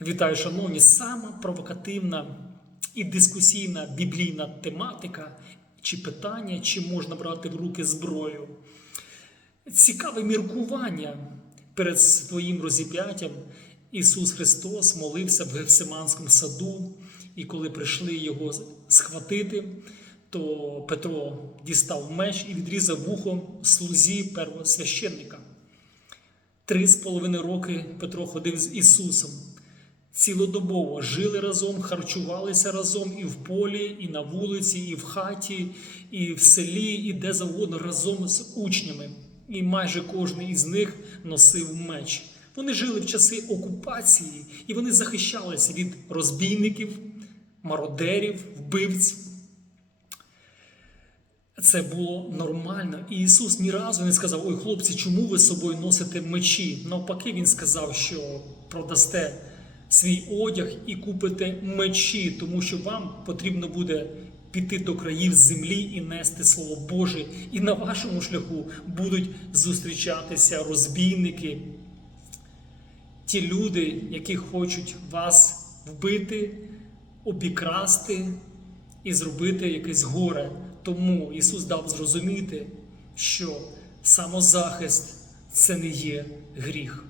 Вітаю, шановні, сама провокативна і дискусійна біблійна тематика чи питання, чи можна брати в руки зброю. Цікаве міркування перед своїм розіп'яттям Ісус Христос молився в Гефсиманському саду, і коли прийшли його схватити, то Петро дістав меч і відрізав вухо слузі первосвященника. Три з половиною роки Петро ходив з Ісусом. Цілодобово жили разом, харчувалися разом і в полі, і на вулиці, і в хаті, і в селі, і де завгодно разом з учнями. І майже кожен із них носив меч. Вони жили в часи окупації, і вони захищалися від розбійників, мародерів, вбивць. Це було нормально. І Ісус ні разу не сказав: Ой, хлопці, чому ви з собою носите мечі? Навпаки, Він сказав, що продасте свій одяг і купите мечі, тому що вам потрібно буде піти до країв землі і нести Слово Боже. І на вашому шляху будуть зустрічатися розбійники, ті люди, які хочуть вас вбити, обікрасти і зробити якесь горе. Тому Ісус дав зрозуміти, що самозахист це не є гріх.